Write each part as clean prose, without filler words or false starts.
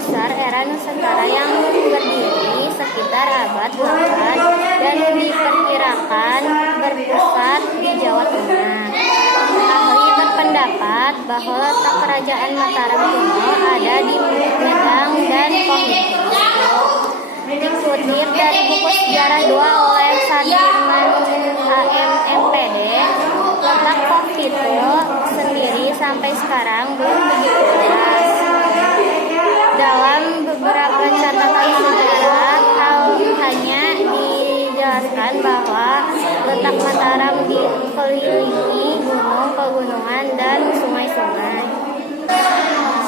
besar era Nusantara yang berdiri sekitar abad 8 dan diperkirakan berpusat di Jawa Tengah. Ahli berpendapat bahwa letak kerajaan Mataram kuno ada di Medang dan Pohito. Dikutip dari buku Sejarah 2 oleh Sadirman AMMPD, letak Pohito sendiri sampai sekarang belum begitu jelas. Dalam beberapa catatan sejarah, hanya dijelaskan bahwa letak Mataram dikelilingi gunung, pegunungan, dan sungai-sungai.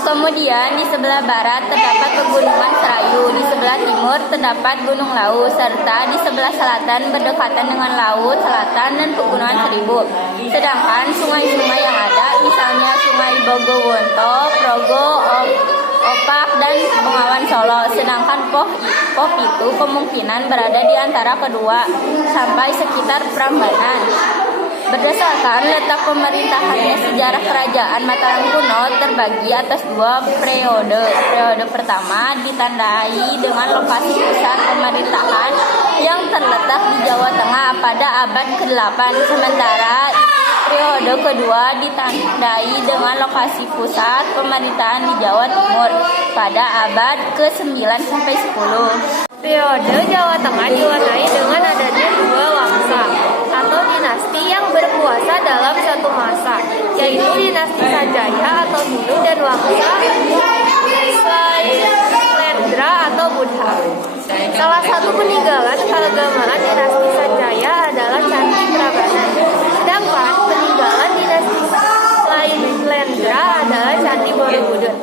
Kemudian di sebelah barat terdapat pegunungan Serayu, di sebelah timur terdapat Gunung Lawu, serta di sebelah selatan berdekatan dengan Laut Selatan dan Pegunungan Seribu. Sedangkan sungai-sungai yang ada, misalnya Sungai Bogowonto, Progo, Opak, dan Bengawan Solo. Sedangkan Pohito kemungkinan berada di antara kedua sampai sekitar Prambanan. Berdasarkan letak pemerintahannya, sejarah kerajaan Mataram kuno terbagi atas 2 periode. Periode pertama ditandai dengan lokasi pusat pemerintahan yang terletak di Jawa Tengah pada abad ke-8. Sementara periode kedua ditandai dengan lokasi pusat pemerintahan di Jawa Timur pada abad ke-9 sampai 10. Periode Jawa Tengah diwarnai dengan adanya 2 wangsa atau dinasti yang berkuasa dalam satu masa, yaitu dinasti Sanjaya atau Hindu dan wangsa Sailendra atau Buddha. Salah satu peninggalan keagamaan dinasti Sanjaya adalah Candi Prambanan, sedangkan peninggalan dinasti Sailendra adalah Candi Borobudur.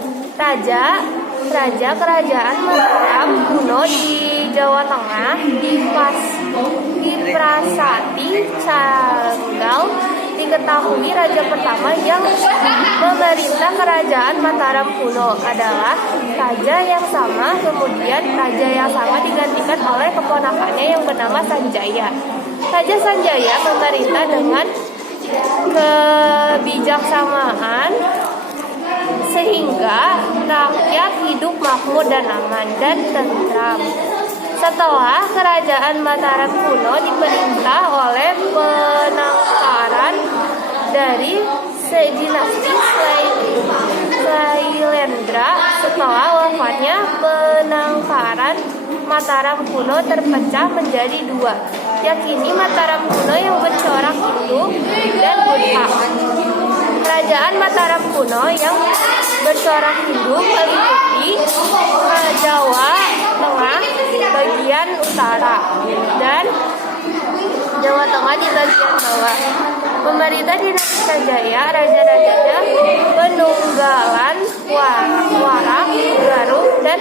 Raja kerajaan Mataram kuno di Jawa Tengah Diprasati Canggal diketahui raja pertama yang memerintah kerajaan Mataram kuno adalah raja yang sama. Kemudian raja yang sama digantikan oleh keponakannya yang bernama Sanjaya. Raja Sanjaya memerintah dengan kebijaksanaan sehingga rakyat hidup makmur dan aman dan tentram. Setelah kerajaan Mataram kuno diperintah oleh penangkaran dari dinasti Sailendra, setelah wafatnya penangkaran Mataram kuno terpecah menjadi 2, yakni Mataram kuno yang bercorak Hindu dan Buddha. Kerajaan Mataram kuno yang bercorak Hindu meliputi Jawa Tengah bagian utara dan Jawa Tengah di bagian bawah. Pemerintah dinasti Sanjaya, raja-rajanya Penunggalan, Warak, Garut, dan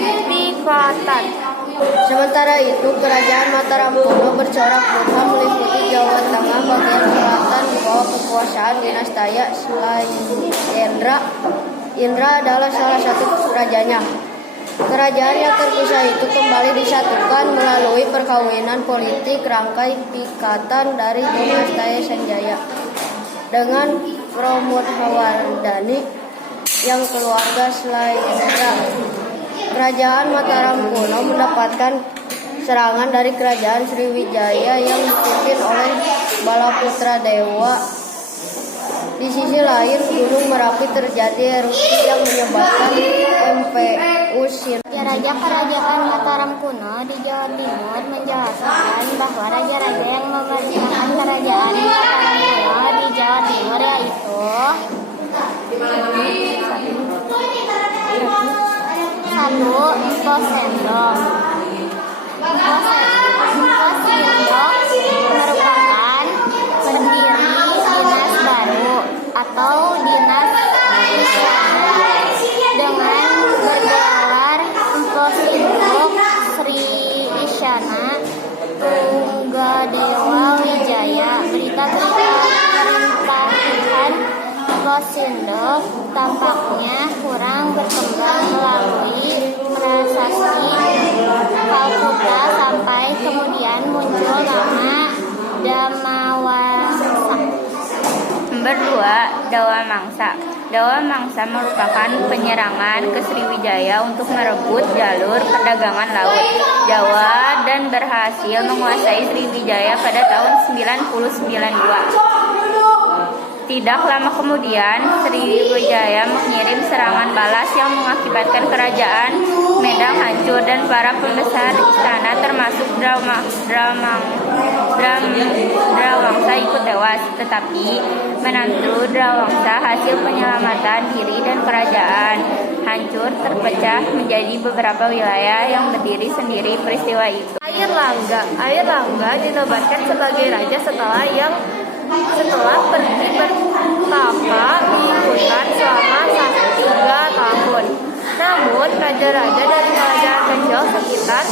Pikatan. Sementara itu, kerajaan Mataram kuno bercorak Buddha meliputi Jawa Tengah bagian selatan di bawah kekuasaan dinasti Sailendra. Indra adalah salah satu rajanya. Kerajaan yang terpisah itu kembali disatukan melalui perkawinan politik rangkai Pikatan dari dinasti Sanjaya dengan Pramodawardhani yang keluarga Sailendra. Kerajaan Mataram kuno mendapatkan serangan dari kerajaan Sriwijaya yang dipimpin oleh Balaputra Dewa. Di sisi lain, Gunung Merapi terjadi erupsi yang menyebabkan MPU Raja kerajaan Mataram kuno di Jawa Timur menjelaskan bahwa raja-raja yang memerintahkan kerajaan Mataram kuno di Jawa Timur yaitu 1. Empo Sendok. Empo Sendok merupakan pendiri Dinas Baru atau Dinas Isyana dengan bergelar Empo Sendok Sri Isyana Tunggadewa Wijaya. Berita-berita perintahan Empo Sendok tampaknya kurang berkembang melalui prasasti Kalkuta sampai kemudian muncul nama Damawangsa. Nomor 2, Dawamangsa. Dawa Mangsa merupakan penyerangan ke Sriwijaya untuk merebut jalur perdagangan laut Jawa dan berhasil menguasai Sriwijaya pada tahun 992. Tidak lama kemudian, Sriwijaya mengirim serangan balas yang mengakibatkan kerajaan Medang hancur dan para pembesar istana termasuk Drawangsa ikut tewas. Tetapi menantu Drawangsa hasil penyelamatan diri dan kerajaan hancur terpecah menjadi beberapa wilayah yang berdiri sendiri peristiwa itu. Air Langga dinobatkan sebagai raja setelah pergi bertapa di hutan selama 3 tahun. Namun, raja-raja dari kerajaan kecil sekitar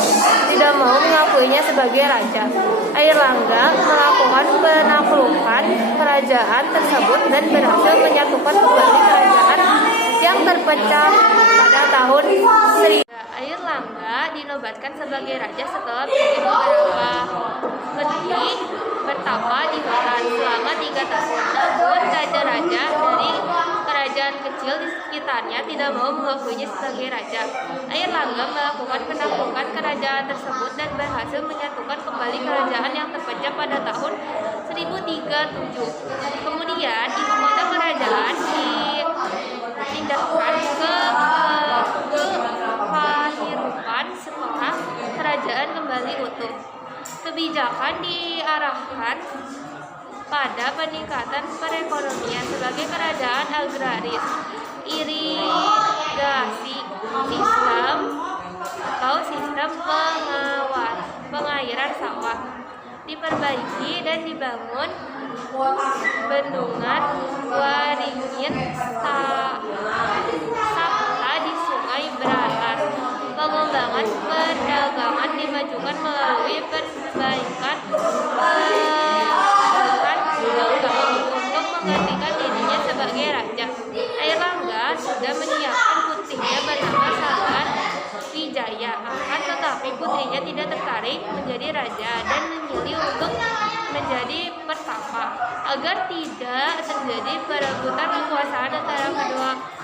tidak mau mengakuinya sebagai raja. Air Langga melakukan penaklukan kerajaan tersebut dan berhasil menyatukan kembali kerajaan yang terpecah pada tahun 1000. Air Langga dinobatkan sebagai raja setelah pergi bertapa di hutan selama 3 tahun. Namun raja-raja dari kerajaan kecil di sekitarnya tidak mau mengakuinya sebagai raja. Air Langga melakukan penaklukan kerajaan tersebut dan berhasil menyatukan kembali kerajaan yang terpecah pada tahun 1037. Kemudian ibu kota kerajaan dipindahkan ke Pahirpan setelah kerajaan kembali utuh. Kebijakan diarahkan pada peningkatan perekonomian sebagai kerajaan agraris, irigasi, sistem pengairan sawah diperbaiki dan dibangun bendungan Waringin Sabta di Sungai Berantas. Pengembangan perdagangan dimajukan melalui perbaikan untuk menggantikan dirinya sebagai raja. Air Langga sudah menyiapkan putrinya bernama Sanggar Wijaya. Akan tetapi putrinya tidak tertarik menjadi raja dan memilih untuk menjadi pertapa. Agar tidak terjadi perebutan kekuasaan antara kedua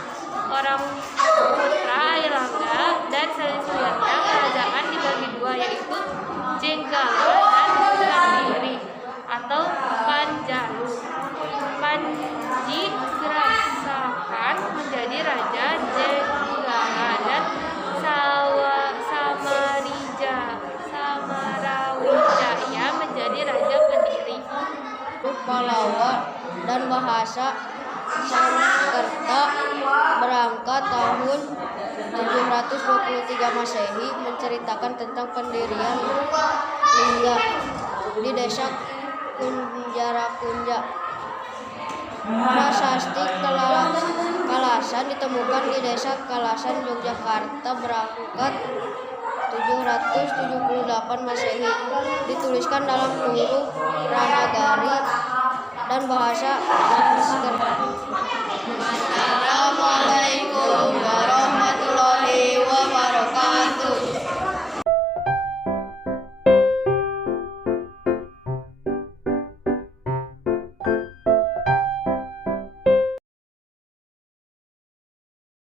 orang putra Air Langga dan selanjutnya kerajaan dibagi dua, yaitu Jenggala dan Gandhiri atau Panjalu. Panji Grasakan menjadi raja Jenggala dan Samarawijaya menjadi raja Gandhiri. Palawa dan bahasa Sanskerta berangkat tahun 723 Masehi menceritakan tentang pendirian lingga di desa Kunjarakunja. Prasasti Kalasan ditemukan di desa Kalasan, Yogyakarta berangkat 778 Masehi. Dituliskan dalam huruf Pranagari dan bahasa Sanskerta.